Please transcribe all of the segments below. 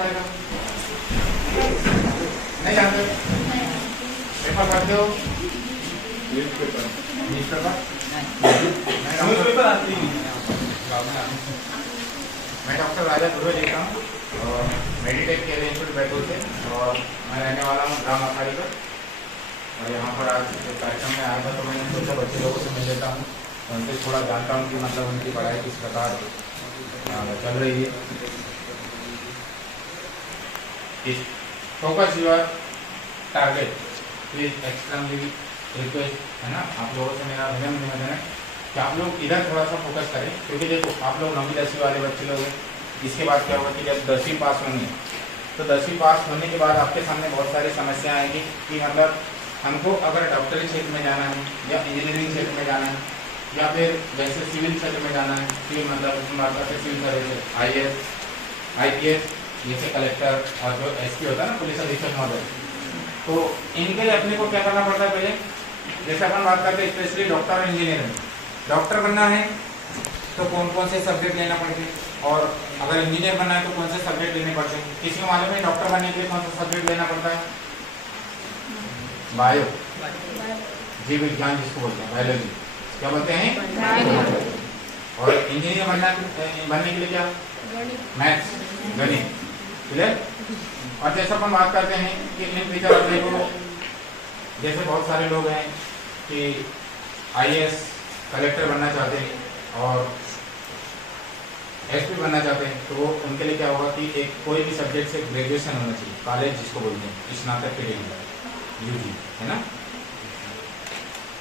पड़ेगा। नहीं जानते? पेपर पढ़ते हो? न्यूज़पेपर मैं डॉक्टर राजा गुरु लिखता हूँ और मेडिटेक केयर इंस्टीट्यूट बैतूल से, और मैं रहने वाला हूँ ग्राम अखाड़ी पर। और यहाँ पर आज कार्यक्रम में आया था तो मैंने सोचा बच्चे लोगों से मिल लेता हूँ, उनसे थोड़ा जानता हूँ कि मतलब उनकी पढ़ाई किस प्रकार चल रही है। Focus your target, please extremely request है ना, आप लोगों से मेरा निवेदन है कि आप लोग इधर थोड़ा सा फोकस करें, क्योंकि देखो आप लोग 9वीं 10वीं वाले बच्चे लोग हैं। इसके बाद क्या होगा कि जब 10वीं पास होंगे तो 10वीं पास होने के बाद आपके सामने बहुत सारी समस्या आएंगी कि मतलब हमको अगर डॉक्टरी क्षेत्र में जाना है या इंजीनियरिंग क्षेत्र में जाना है या फिर जैसे सिविल क्षेत्र में जाना है, सिविल मतलब बात करते सिविल सर्विस, IAS IPS जैसे कलेक्टर और जो SP होता है ना पुलिस अधीक्षक महोदय, तो इनके लिए अपने को क्या करना पड़ता है पहले, जैसे अपन बात करते हैं स्पेशली डॉक्टर और इंजीनियर। डॉक्टर बनना है तो कौन कौन से सब्जेक्ट लेना पड़ते हैं, और अगर इंजीनियर बनना है तो कौन से सब्जेक्ट लेने पड़ते हैं। किसी को मालूम है डॉक्टर बनने के लिए कौन सा सब्जेक्ट लेना पड़ता है? बायो, जीव विज्ञान जिसको बोलते हैं, बायोलॉजी क्या बोलते हैं। और इंजीनियर बनने के लिए क्या? मैथ्स, गणित, क्लियर। और जैसे अपन बात करते हैं कि इन फ्यूचर अपने को जैसे बहुत सारे लोग हैं कि IAS कलेक्टर बनना चाहते हैं और SP बनना चाहते हैं, तो वो उनके लिए क्या होगा कि एक कोई भी सब्जेक्ट से ग्रेजुएशन होना चाहिए, कॉलेज जिसको बोलते हैं, स्नातक के डिग्री UG है ना।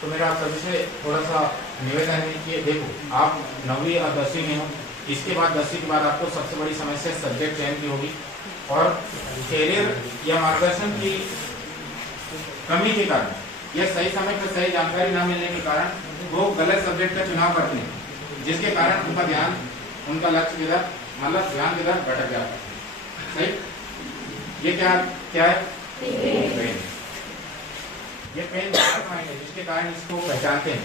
तो मेरा आप सभी से थोड़ा सा निवेदन है कि देखो आप 9वीं और 10वीं में हो, इसके बाद 10वीं के बाद आपको सबसे बड़ी समस्या सब्जेक्ट चयन की होगी, और कैरियर या मार्गदर्शन की कमी के कारण या सही समय पर सही जानकारी न मिलने के कारण वो गलत सब्जेक्ट का चुनाव करते हैं, जिसके कारण उनका ध्यान, उनका लक्ष्य किधर, मतलब ध्यान किधर भटक जाता है। सही। ये क्या है? पेन। ये पेन है जिसके कारण इसको पहचानते हैं।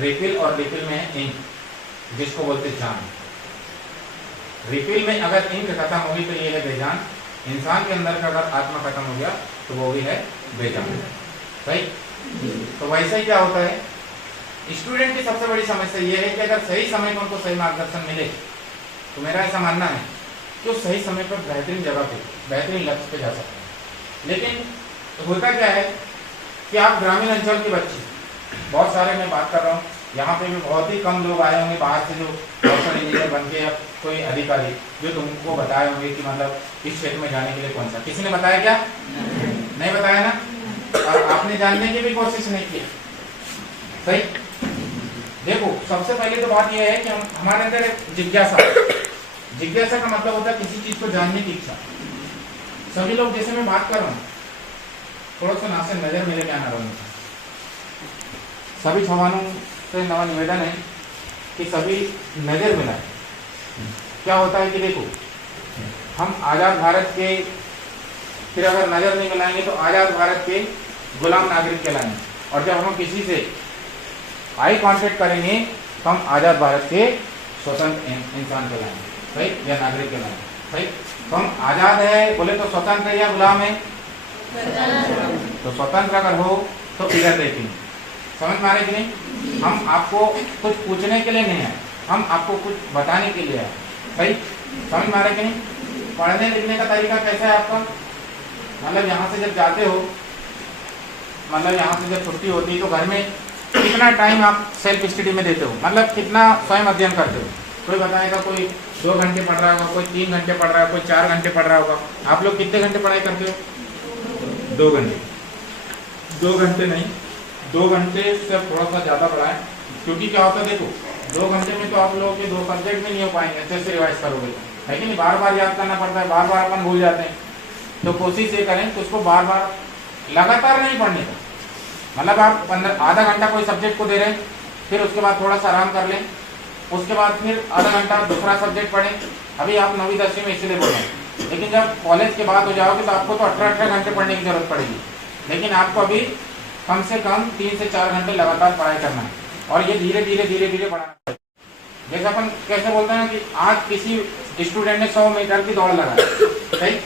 रिफिल और रिफिल में है इंक, जिसको बोलते हैं जान। रिफिल में अगर इंक खत्म होगी तो ये है बेजान। इंसान के अंदर का अगर आत्मा खत्म हो गया तो वो भी है बेजान। सही। तो वैसे ही क्या होता है, स्टूडेंट की सबसे बड़ी समस्या ये है कि अगर सही समय पर उनको सही मार्गदर्शन मिले तो मेरा ऐसा मानना है कि वो सही समय पर बेहतरीन जगह पे, बेहतरीन लक्ष्य पे जा सकते हैं। लेकिन होता क्या है कि आप ग्रामीण अंचल के बच्चे, बहुत सारे मैं बात कर रहा हूँ, यहाँ पे भी बहुत ही कम लोग आए होंगे बाहर से जो डॉक्टर इंजीनियर बन के या कोई अधिकारी जो तुमको बताए होंगे कि मतलब इस क्षेत्र में जाने के लिए कौन सा। किसी ने बताया क्या? नहीं बताया ना। और आपने जानने की भी कोशिश नहीं की। सही। देखो सबसे पहले तो बात यह है कि हमारे अंदर जिज्ञासा, जिज्ञासा का मतलब होता है किसी चीज को जानने की इच्छा। सभी लोग जैसे मैं बात कर रहा हूँ, थोड़ा सा ना से नजर मेरे क्या ना रहूँ, सभी जवानों से नवा निवेदन है कि सभी नजर मिलाएं। क्या होता है कि देखो हम आजाद भारत के, फिर अगर नजर नहीं मिलाएंगे तो आजाद भारत के गुलाम नागरिक कहलाएंगे, और जब हम किसी से आई कांटेक्ट करेंगे तो हम आजाद भारत के स्वतंत्र इंसान कहलाएंगे। सही, या नागरिक कहलाएंगे। सही। तो हम आजाद है बोले तो स्वतंत्र या गुलाम है? तो स्वतंत्र अगर हो तो इधर देखेंगे। समझ में आ रही कि नहीं? हम आपको कुछ पूछने के लिए नहीं है, हम आपको कुछ बताने के लिए है। सही। समझ में आ रही कि नहीं? पढ़ने लिखने का तरीका कैसा है आपका, मतलब यहाँ से जब जाते हो, मतलब यहाँ से जब छुट्टी होती है तो घर में कितना टाइम आप सेल्फ स्टडी में देते हो, मतलब कितना स्वयं अध्ययन करते हो? कोई बताएगा, कोई 2 घंटे पढ़ रहा होगा, कोई 3 घंटे पढ़ रहा है, कोई 4 घंटे पढ़ रहा होगा। आप लोग कितने घंटे पढ़ाई करते हो? 2 घंटे। 2 घंटे नहीं, 2 घंटे से थोड़ा सा ज़्यादा पढ़ाएं, क्योंकि क्या होता है देखो 2 घंटे में तो आप लोगों के 2 सब्जेक्ट में नहीं हो पाएंगे, अच्छे से रिवाइज करोगे, लेकिन बार बार याद करना पड़ता है, बार बार अपन भूल जाते हैं। तो कोशिश ये करें कि उसको बार बार लगातार नहीं पढ़ने का, मतलब आप आधा घंटा कोई सब्जेक्ट को दे रहे हैं, फिर उसके बाद थोड़ा सा आराम कर लें, उसके बाद फिर आधा घंटा दूसरा सब्जेक्ट पढ़ें। अभी आप 9वीं 10वीं में इसीलिए बोल रहे हैं, लेकिन जब कॉलेज के बाद हो जाओगे तो आपको तो 18 घंटे पढ़ने की जरूरत पड़ेगी, लेकिन आपको अभी कम से कम 3 से 4 घंटे लगातार पढ़ाई करना है, और ये धीरे धीरे धीरे धीरे बढ़ाना है। जैसे अपन कैसे बोलते हैं कि आज किसी स्टूडेंट ने 100 मीटर की दौड़ लगाई, सही।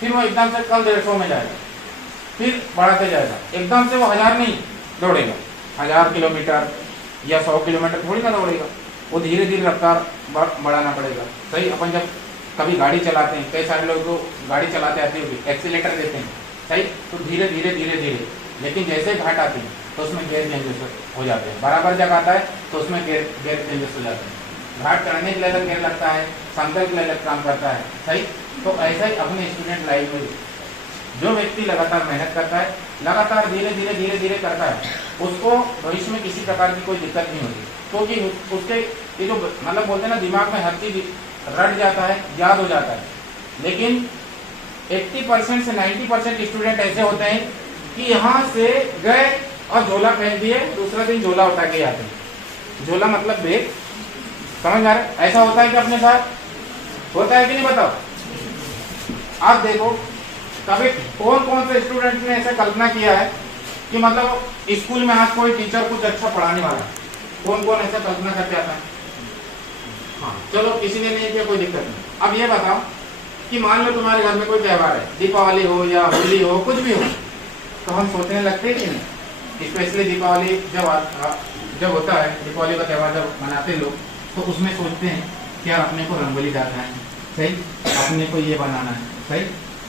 फिर वो एकदम से कल 150 में जाएगा, फिर बढ़ाते जाएगा, एकदम से वो 1000 नहीं दौड़ेगा, 1000 किलोमीटर या 100 किलोमीटर थोड़ी ना दौड़ेगा, वो धीरे धीरे रफ्तार बढ़ाना पड़ेगा। सही। अपन जब कभी गाड़ी चलाते हैं, कई सारे लोग तो गाड़ी चलाते आते हुए एक्सीलेटर देते हैं, सही, तो धीरे धीरे धीरे धीरे, लेकिन जैसे घाट आती है तो उसमें गेयर चेंजेस हो जाते हैं, बराबर जगह आता है तो उसमें गेयर चेंजेस हो जाते हैं, घाट चढ़ने के लिए अलग गेयर लगता है, समतल के लिए अलग काम करता है। सही। तो ऐसा ही अपने स्टूडेंट लाइफ में जो व्यक्ति लगातार मेहनत करता है, लगातार धीरे धीरे धीरे धीरे करता है, उसको भविष्य में किसी प्रकार की कोई दिक्कत नहीं होती, क्योंकि उसके ये जो मतलब बोलते हैं ना, दिमाग में हर चीज रट जाता है, याद हो जाता है। लेकिन 80% से 90% स्टूडेंट ऐसे होते हैं कि यहाँ से गए और झोला फेंक दिए, दूसरा दिन झोला उठा के आते हैं। झोला मतलब बैग, समझ आ रहा है? ऐसा होता है कि अपने साथ होता है कि नहीं, बताओ। आप देखो कभी कौन कौन से स्टूडेंट ने ऐसा कल्पना किया है कि मतलब स्कूल में आज कोई टीचर कुछ अच्छा पढ़ाने वाला है, कौन कौन ऐसा कल्पना करके आता है? हाँ, चलो किसी ने नहीं किया, कोई दिक्कत नहीं। अब ये बताओ कि मान लो तुम्हारे घर में कोई त्योहार है, दीपावली हो या होली हो, कुछ भी हो, तो हम सोचने लगते हैं कि नहीं, स्पेशली दीपावली जब होता है, दीपावली का त्यौहार जब मनाते लोग, तो उसमें सोचते हैं कि यार अपने को रंगोली डालना है, सही, अपने को ये बनाना है, सही।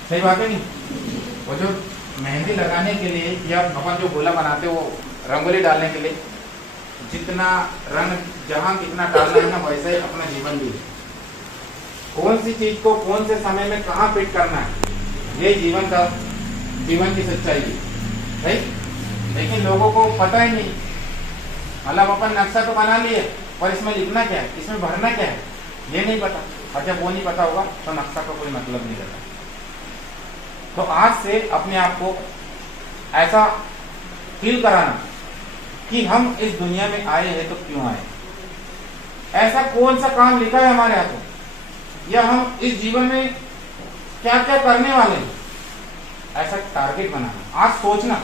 सही बात है नहीं? वो जो मेहंदी लगाने के लिए या अपन जो गोला बनाते वो रंगोली डालने के लिए जितना रंग जहाँ कितना डालना है ना, वैसे ही अपना जीवन भी है। कौन सी चीज को कौन से समय में कहाँ फिट करना है, ये जीवन की सच्चाई है, सही। लेकिन लोगों को पता ही नहीं, मतलब अपन नक्शा तो बना लिए पर इसमें लिखना क्या है, इसमें भरना क्या है, ये नहीं पता। और जब वो नहीं पता होगा तो नक्शा का कोई मतलब नहीं रहता। तो आज से अपने आप को ऐसा फील कराना कि हम इस दुनिया में आए हैं तो क्यों आए, ऐसा कौन सा काम लिखा है हमारे हाथों, या हम इस जीवन में क्या क्या करने वाले हैं, ऐसा टारगेट बनाना। आज सोचना,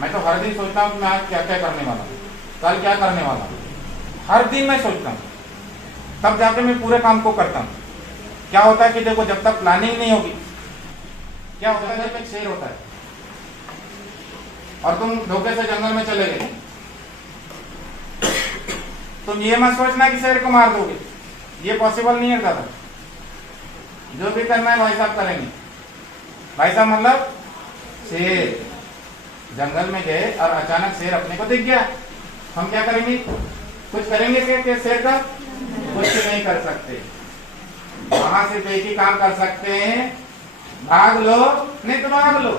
मैं तो हर दिन सोचता हूँ कि मैं आज क्या क्या करने वाला हूँ, कल क्या करने वाला हूँ, हर दिन मैं सोचता हूँ, तब जाके मैं पूरे काम को करता हूँ। क्या होता है कि देखो, जब तक प्लानिंग नहीं होगी, क्या होता है, जब एक शेर होता है और तुम धोखे से जंगल में चले गए, तुम ये मत सोचना कि शेर को मार दोगे, ये पॉसिबल नहीं है दादा। जो भी करना है भाई साहब करेंगे। भाई साहब मतलब शेर, जंगल में गए और अचानक शेर अपने को दिख गया, हम क्या करेंगे, कुछ करेंगे क्या शेर का? कुछ नहीं कर सकते। वहां से एक ही काम कर सकते हैं, भाग लो नहीं तो भाग लो,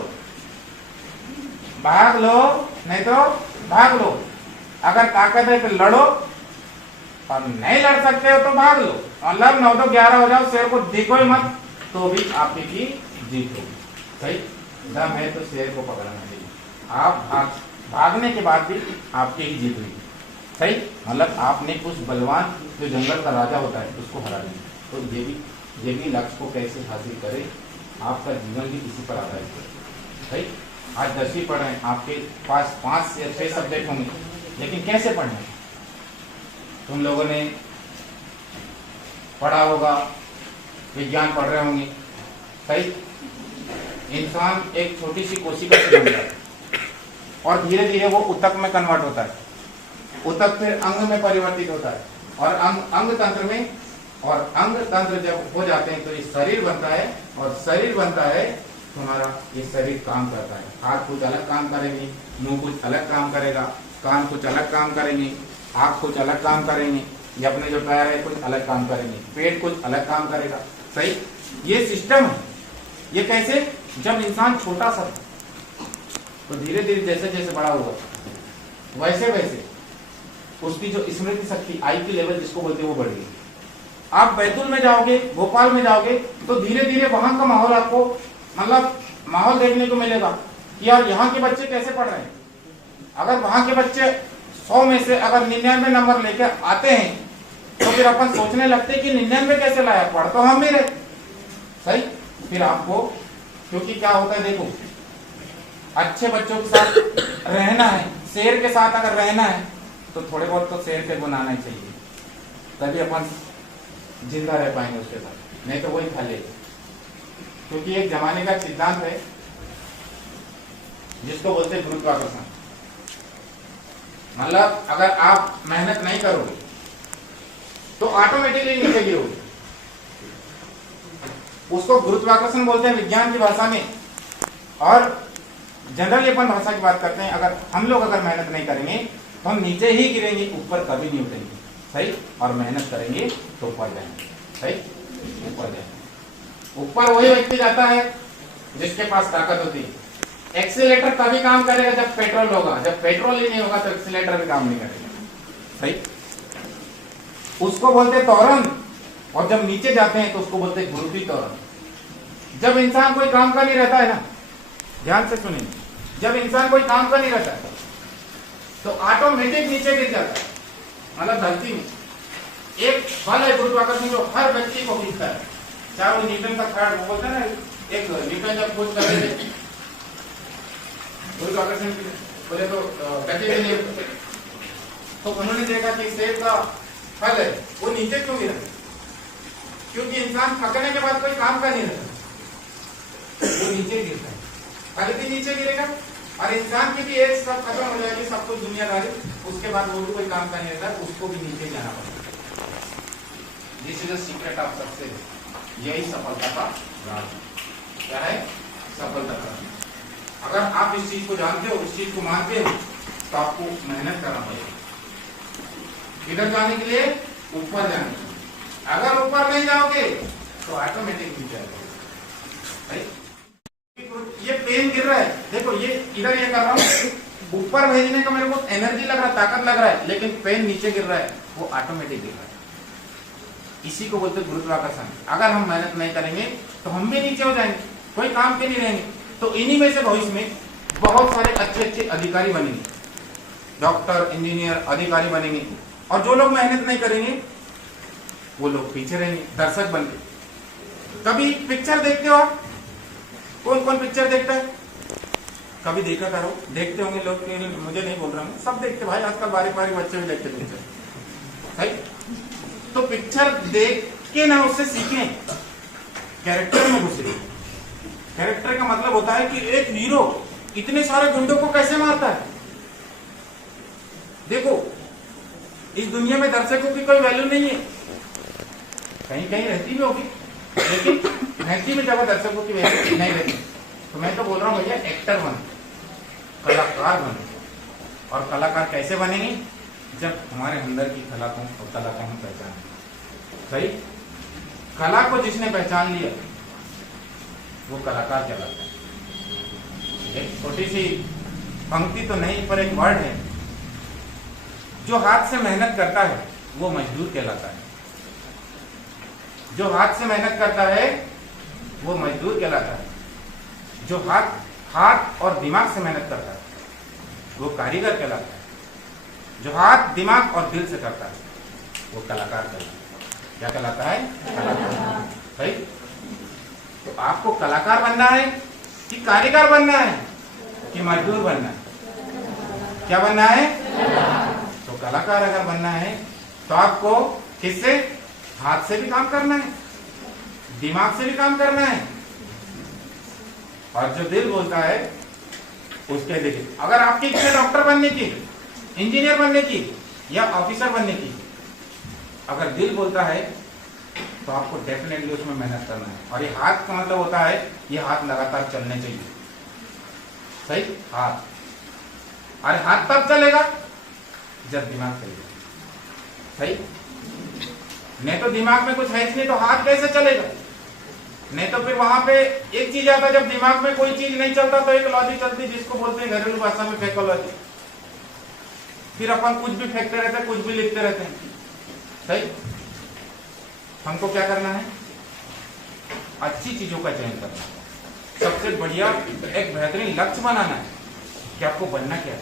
भाग लो नहीं तो भाग लो। अगर ताकत है तो लड़ो, और नहीं लड़ सकते हो तो भाग लो। मतलब 9 तो 11 हो जाओ, शेर को दिखो ही मत, तो भी आपकी जीत होगी, सही। दम है तो शेर को पकड़ना चाहिए। आप भागने के बाद भी आपकी ही जीत हुई, सही। मतलब आपने उस बलवान जो जंगल का राजा होता है उसको हरा दिया। तो ये भी लक्ष्य को कैसे हासिल करे, आपका जीवन भी इसी पर आधारित है, सही। आज 10वीं पढ़ रहे हैं, आपके पास 5 से 6 सब्जेक्ट होंगे, लेकिन कैसे पढ़ना है? तुम लोगों ने पढ़ा होगा, विज्ञान पढ़ रहे होंगे, सही। इंसान एक छोटी सी कोशिका से बनता है और धीरे धीरे वो ऊतक में कन्वर्ट होता है, ऊतक फिर अंग में परिवर्तित होता है, और अंग तंत्र में, और अंग तंत्र जब हो जाते हैं तो ये शरीर बनता है, और शरीर बनता है तो हमारा ये शरीर काम करता है। हाथ कुछ अलग काम करेंगे, मुंह कुछ अलग काम करेगा, कान कुछ अलग काम करेंगे, आँख कुछ अलग काम करेंगे, ये अपने जो पैर है कुछ अलग काम करेंगे, पेट कुछ अलग काम करेगा, सही। ये सिस्टम है। ये कैसे? जब इंसान छोटा सा था तो धीरे धीरे जैसे जैसे बड़ा हुआ वैसे वैसे उसकी जो स्मृति शक्ति, IQ लेवल जिसको बोलते हैं, वो बढ़ गई। आप बैतूल में जाओगे, भोपाल में जाओगे, तो धीरे धीरे वहां का माहौल आपको, मतलब माहौल देखने को मिलेगा कि यार यहाँ के बच्चे कैसे पढ़ रहे हैं। अगर वहां के बच्चे 100 में से अगर 99 नंबर लेकर आते हैं तो फिर अपन सोचने लगते कि 99 कैसे लाया, पढ़ तो हम ही रहे, सही। फिर आपको, क्योंकि क्या होता है देखो, अच्छे बच्चों के साथ रहना है, शेर के साथ अगर रहना है तो थोड़े बहुत तो शेर के गुण आना चाहिए, तभी अपन जिंदा रह पाएंगे उसके साथ, नहीं तो वही खा लेगा, क्योंकि एक जमाने का सिद्धांत है जिसको बोलते हैं गुरुत्वाकर्षण। मतलब अगर आप मेहनत नहीं करोगे तो ऑटोमेटिकली नीचे गिरोगे। उसको गुरुत्वाकर्षण बोलते हैं विज्ञान की भाषा में, और जनरली अपन भाषा की बात करते हैं। अगर हम लोग मेहनत नहीं करेंगे तो हम नीचे ही गिरेंगे, ऊपर कभी नहीं उठेंगे। सही। और मेहनत करेंगे तो ऊपर जाएंगे। सही, ऊपर जाएंगे। ऊपर वही व्यक्ति जाता है जिसके पास ताकत होती है। एक्सीलेटर तभी काम करेगा जब पेट्रोल होगा, जब पेट्रोल ही नहीं होगा तो एक्सीलेटर भी काम नहीं करेगा। सही। उसको बोलते त्वरण, और जब नीचे जाते हैं तो उसको बोलते हैं गुरुत्वीय त्वरण। जब इंसान कोई काम का नहीं रहता है ना, ध्यान से सुनिए, जब इंसान कोई काम का नहीं रहता है तो ऑटोमेटिक नीचे गिर जाता है। मतलब धरती में एक बल है गुरुत्वाकर्षण जो हर व्यक्ति को खींचता है, चाहे वो न्यूटन का थर्ड वो बोलता है ना, एक न्यूटन जब खोज कर रहे थे गुरुत्वाकर्षण बोले तो गति के लिए, तो उन्होंने देखा कि सेब का फल है वो नीचे क्यों गिरा, क्योंकि इंसान थकने के बाद कोई काम का नहीं रहता, वो नीचे गिरता है। फल भी नीचे गिरेगा और इंसान की भी एज सब खत्म हो जाएगी, सब कुछ दुनियादारी, उसके बाद वो भी कोई काम का नहीं रहता, उसको भी नीचे जाना पड़ेगा। This is the secret of success. यही सफलता का राज क्या है, सफलता का। अगर आप इस चीज को जानते हो, इस चीज को मानते हो, तो आपको मेहनत करना पड़ेगा इधर जाने के लिए, ऊपर जाने के लिए। अगर ऊपर नहीं जाओगे तो ऑटोमेटिक नीचे जाओगे। ये पेन गिर रहा है, देखो ये इधर ये कर रहा हूं, ऊपर भेजने का मेरे को एनर्जी लग रहा है, ताकत लग रहा है, लेकिन पेन नीचे गिर रहा है, वो ऑटोमेटिक गिर रहा है। इसी को बोलते गुरुत्वाकर्षण। अगर हम मेहनत नहीं करेंगे तो हम भी नीचे हो जाएंगे, कोई काम के नहीं रहेंगे। तो इन्हीं में से भविष्य में बहुत सारे अच्छे अच्छे अधिकारी बनेंगे, डॉक्टर, इंजीनियर, अधिकारी बनेंगे। और जो लोग मेहनत नहीं करेंगे वो लोग पीछे रहेंगे, दर्शक बन के। कभी पिक्चर देखते हो आप? कौन कौन पिक्चर देखता है? कभी देखा करो, देखते होंगे लोग, मुझे नहीं बोल रहा हूँ, सब देखते भाई, आजकल बारीक बारीक बच्चे भी देखते पिक्चर। सही। तो पिक्चर देख के ना उससे सीखें, कैरेक्टर में घुसे। कैरेक्टर का मतलब होता है कि एक हीरो इतने सारे गुंडों को कैसे मारता है। देखो इस दुनिया में दर्शकों की कोई वैल्यू नहीं है, कहीं कहीं रहती भी होगी, लेकिन रहती में जब दर्शकों की वैल्यू नहीं रहती। तो मैं तो बोल रहा हूँ भैया, एक्टर बने, कलाकार बने। और कलाकार कैसे बनेंगे? जब हमारे अंदर की कला को और कला को हम पहचानें। सही। कला को जिसने पहचान लिया वो कलाकार कहलाता है। एक छोटी सी पंक्ति तो नहीं, पर एक वर्ड है, जो हाथ से मेहनत करता है वो मजदूर कहलाता है। जो हाथ से मेहनत करता है वो मजदूर कहलाता है। जो हाथ और दिमाग से मेहनत करता है वो कारीगर कहलाता है। जो हाथ, दिमाग और दिल से करता है वो कलाकार कहलाता है। क्या कहलाता है? कलाकार। सही। तो आपको कलाकार बनना है कि कारीगर बनना है कि मजदूर बनना है? क्या बनना है? तो कलाकार अगर बनना है तो आपको किससे? हाथ से भी काम करना है, दिमाग से भी काम करना है, और जो दिल बोलता है उसके देखिए। अगर आपकी इच्छा डॉक्टर बनने की, इंजीनियर बनने की या ऑफिसर बनने की, अगर दिल बोलता है तो आपको डेफिनेटली उसमें मेहनत करना है। और ये हाथ का मतलब होता है, ये हाथ लगातार चलने चाहिए। सही। हाथ, और हाथ तब चलेगा जब दिमाग चलेगा। सही। नहीं तो दिमाग में कुछ है नहीं तो हाथ कैसे चलेगा? नहीं तो फिर वहां पे एक चीज आता है, जब दिमाग में कोई चीज नहीं चलता तो एक लॉजिक चलती, जिसको बोलते हैं घरेलू भाषा में फैकोलॉजी। फिर अपन कुछ भी फेंकते रहते हैं, कुछ भी लिखते रहते हैं। सही। हमको क्या करना है? अच्छी चीजों का चयन करना है। सबसे बढ़िया एक बेहतरीन लक्ष्य बनाना है कि आपको बनना क्या है।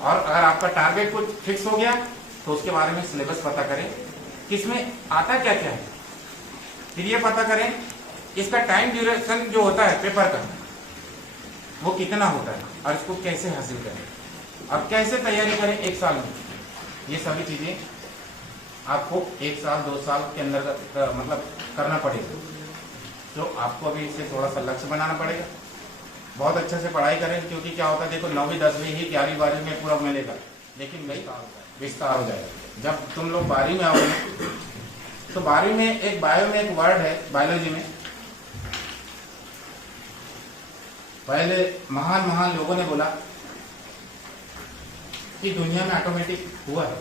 और अगर आपका टारगेट कुछ फिक्स हो गया तो उसके बारे में सिलेबस पता करें, किसमें आता क्या क्या है। फिर ये पता करें इसका टाइम ड्यूरेशन जो होता है पेपर का वो कितना होता है, और इसको कैसे हासिल करें और कैसे तैयारी करें एक साल में। ये सभी चीजें आपको 1 साल 2 साल के अंदर मतलब करना पड़ेगा। तो आपको अभी इससे थोड़ा सा लक्ष्य बनाना पड़ेगा। बहुत अच्छे से पढ़ाई करें, क्योंकि क्या होता है देखो 9वीं 10वीं ही 11वीं 12वीं में पूरा मिलेगा, लेकिन भाई विस्तार हो जाएगा। जब तुम लोग 12वीं में आओगे तो 12वीं में एक बायो में एक वर्ड है, बायोलॉजी में पहले महान महान लोगों ने बोला कि दुनिया में ऑटोमेटिक हुआ है,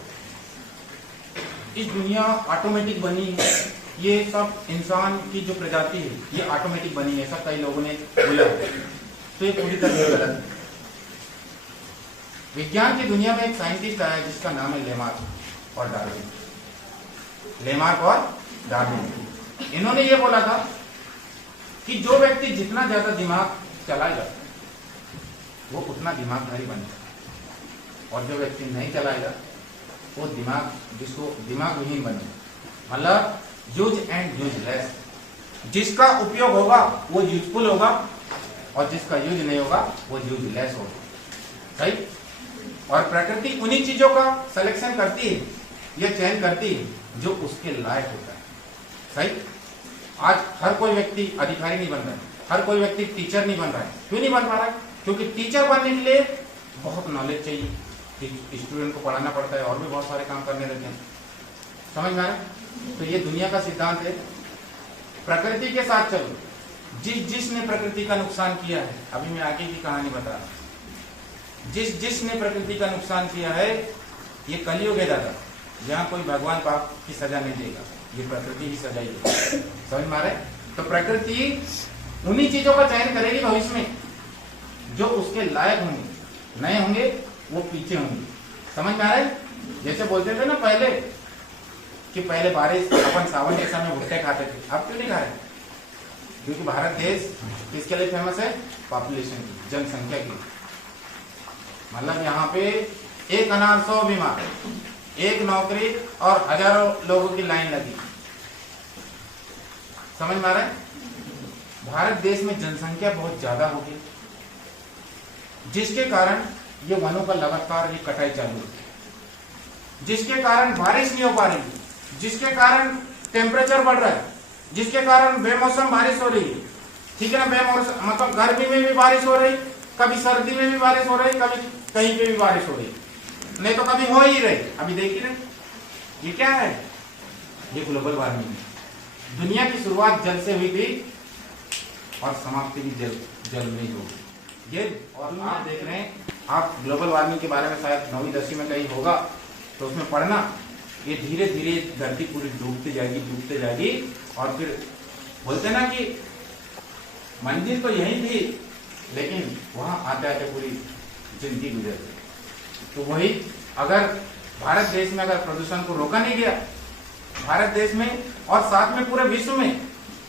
इस दुनिया ऑटोमेटिक बनी है, ये सब इंसान की जो प्रजाति है ये ऑटोमेटिक बनी है, सब कई लोगों ने बोला है। तो ये पूरी तरह से गलत है। विज्ञान की दुनिया में एक साइंटिस्ट आया जिसका नाम है लेमार्क और डार्विन। लेमार्क और डार्विन, इन्होंने ये बोला था कि जो व्यक्ति जितना ज्यादा दिमाग चलाएगा वो उतना दिमागधारी बनेगा, और जो व्यक्ति नहीं चलाएगा वो जिसको दिमाग विहीन बनेगा। मतलब यूज एंड यूजलेस, जिसका उपयोग होगा वो यूजफुल होगा और जिसका यूज नहीं होगा वो यूजलेस होगा। सही। और प्रकृति उन्हीं चीजों का सिलेक्शन करती है या चयन करती है जो उसके लायक होता है। सही। आज हर कोई व्यक्ति अधिकारी नहीं बन रहा है, हर कोई व्यक्ति टीचर नहीं बन रहा है। क्यों नहीं बन पा रहा है? क्योंकि टीचर बनने के लिए बहुत नॉलेज चाहिए, स्टूडेंट को पढ़ाना पड़ता है और भी बहुत सारे काम करने रहते हैं। समझ में आ रहा है? तो ये दुनिया का सिद्धांत है, प्रकृति के साथ चलो। जिसने प्रकृति का नुकसान किया है, अभी मैं आगे की कहानी बता रहा हूं, जिसने प्रकृति का नुकसान किया है ये कलयुग है दादा, जहां कोई भगवान पाप की सजा नहीं देगा, ये प्रकृति ही सजा ही देगा। समझ में आ रहा है? तो प्रकृति उन्हीं चीजों का चयन करेगी भविष्य में जो उसके लायक होंगे, नए होंगे वो पीछे होंगे। समझ में आ रहा है? जैसे बोलते थे ना पहले कि पहले बारिश अपन सावन के समय भुट्टे खाते थे, अब क्यों नहीं खा रहे? क्योंकि भारत देश किसके लिए फेमस है? पॉपुलेशन की, जनसंख्या की। मतलब यहाँ पे एक अनार 100 बीमार, एक नौकरी और हजारों लोगों की लाइन लगी। समझ में आ रहा है? भारत देश में जनसंख्या बहुत ज्यादा होगी, जिसके कारण ये वनों का लगातार ये कटाई चालू है, जिसके कारण बारिश नहीं हो पा रही, जिसके कारण टेम्परेचर बढ़ रहा है, जिसके कारण बेमौसम बारिश हो रही है। ठीक है ना? बेमौसम मतलब गर्मी में भी बारिश हो रही, कभी सर्दी में भी बारिश हो रही, कभी कहीं पे भी बारिश हो रही, नहीं तो कभी हो ही रही। अभी देखिए ना, ये क्या है? ये ग्लोबल वार्मिंग है। दुनिया की शुरुआत जल से हुई थी और समाप्ति भी जल में ही होगी। ये और आप देख रहे हैं, आप ग्लोबल वार्मिंग के बारे में शायद 9वीं 10वीं में कहीं होगा तो उसमें पढ़ना, ये धीरे धीरे धरती पूरी डूबते जाएगी और फिर बोलते ना कि मंजिल तो यही थी लेकिन वहां आते आते पूरी जिंदगी गुजर गई। तो वही अगर भारत देश में अगर प्रदूषण को रोका नहीं गया, भारत देश में और साथ में पूरे विश्व में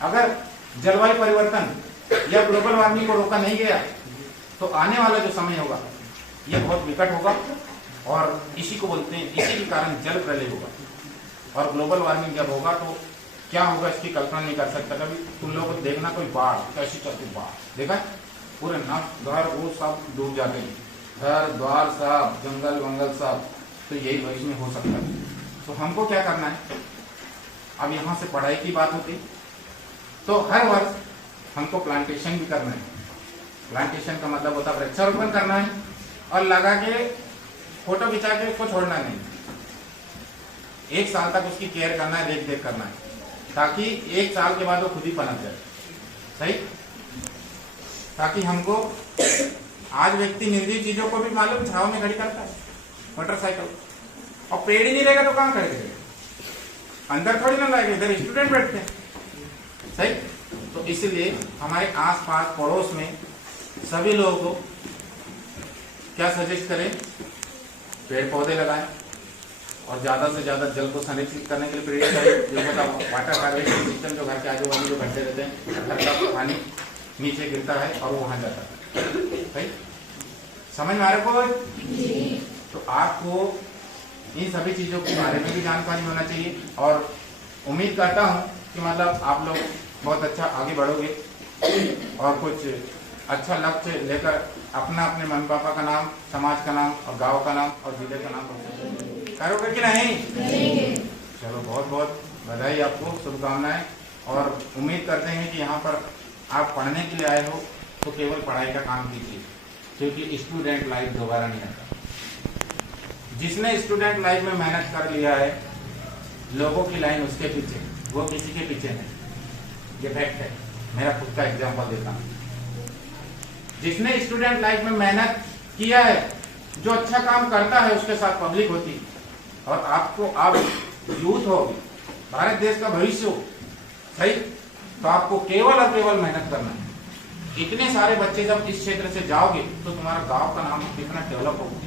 अगर जलवायु परिवर्तन या ग्लोबल वार्मिंग को रोका नहीं गया, तो आने वाला जो समय होगा ये बहुत विकट होगा। और इसी को बोलते हैं, इसी के कारण जल प्रलय होगा। और ग्लोबल वार्मिंग जब होगा तो क्या होगा इसकी कल्पना नहीं कर सकता। कभी तुम लोग को देखना कोई बाढ़ कैसी चलती, बाढ़ देखा पूरे नष्ट घर वो सब डूब जाते हैं, घर द्वार सब, जंगल वंगल सब। तो यही भविष्य में हो सकता है। तो हमको क्या करना है? अब यहाँ से पढ़ाई की बात होती तो हर वर्ष हमको प्लांटेशन भी करना है। प्लांटेशन का मतलब होता है वृक्षारोपण करना है और लगा के फोटो खिंचा के उसको छोड़ना नहीं। 1 साल तक उसकी केयर करना है, देख देख करना है, ताकि 1 साल के बाद वो खुद ही पनप जाए। सही। ताकि हमको आज व्यक्ति निर्जीव चीजों को भी मालूम छाव में खड़ी करता है, मोटरसाइकिल, और पेड़ ही नहीं रहेगा तो कहाँ खड़े करेगा? अंदर थोड़ी ना लाएगा, इधर स्टूडेंट बैठते हैं। सही। तो इसलिए हमारे आसपास पड़ोस में सभी लोगों को क्या सजेस्ट करें? पेड़ पौधे लगाएं और ज्यादा से ज्यादा जल को संरक्षित करने के लिए प्रेरित करें। जो मतलब वाटर हार्वेस्टिंग सिस्टम, जो घर के आजू बाजू जो गड्ढे रहते हैं, घर का पानी नीचे गिरता है और वो वहां जाता है। सही। समझ में आ रहा है? तो आपको इन सभी चीजों के बारे में भी जानकारी होना चाहिए और उम्मीद करता हूँ कि मतलब आप लोग बहुत अच्छा आगे बढ़ोगे और कुछ अच्छा लक्ष्य लेकर अपना अपने मम्मी पापा का नाम, समाज का नाम और गांव का नाम और जिले का नाम करोगे कि नहीं? चलो बहुत बहुत बधाई आपको, शुभकामनाएं। और उम्मीद करते हैं कि यहाँ पर आप पढ़ने के लिए आए हो तो केवल पढ़ाई का काम कीजिए, क्योंकि स्टूडेंट लाइफ दोबारा नहीं आता। जिसने स्टूडेंट लाइफ में मेहनत कर लिया है, लोगों की लाइन उसके पीछे, वो किसी के पीछे नहीं। ये फैक्ट है, मेरा खुद का एग्जांपल देता हूँ। जिसने स्टूडेंट लाइफ में मेहनत किया है, जो अच्छा काम करता है उसके साथ पब्लिक होती है। और आपको, आप यूथ हो, भारत देश का भविष्य हो, सही, तो आपको केवल और केवल मेहनत करना है। इतने सारे बच्चे जब इस क्षेत्र से जाओगे तो तुम्हारा गांव का नाम कितना डेवलप होगा,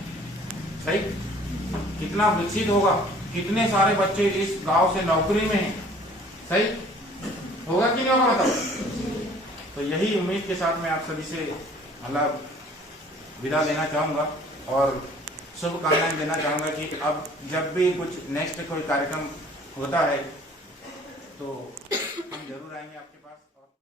सही, कितना विकसित होगा, कितने सारे बच्चे इस गांव से नौकरी में हैं, सही होगा कि नहीं होगा, बताओ। तो यही उम्मीद के साथ मैं आप सभी से मतलब विदा लेना चाहूँगा और शुभकामनाएं देना चाहूँगा कि अब जब भी कुछ नेक्स्ट कोई कार्यक्रम होता है तो हम जरूर आएंगे आपके पास।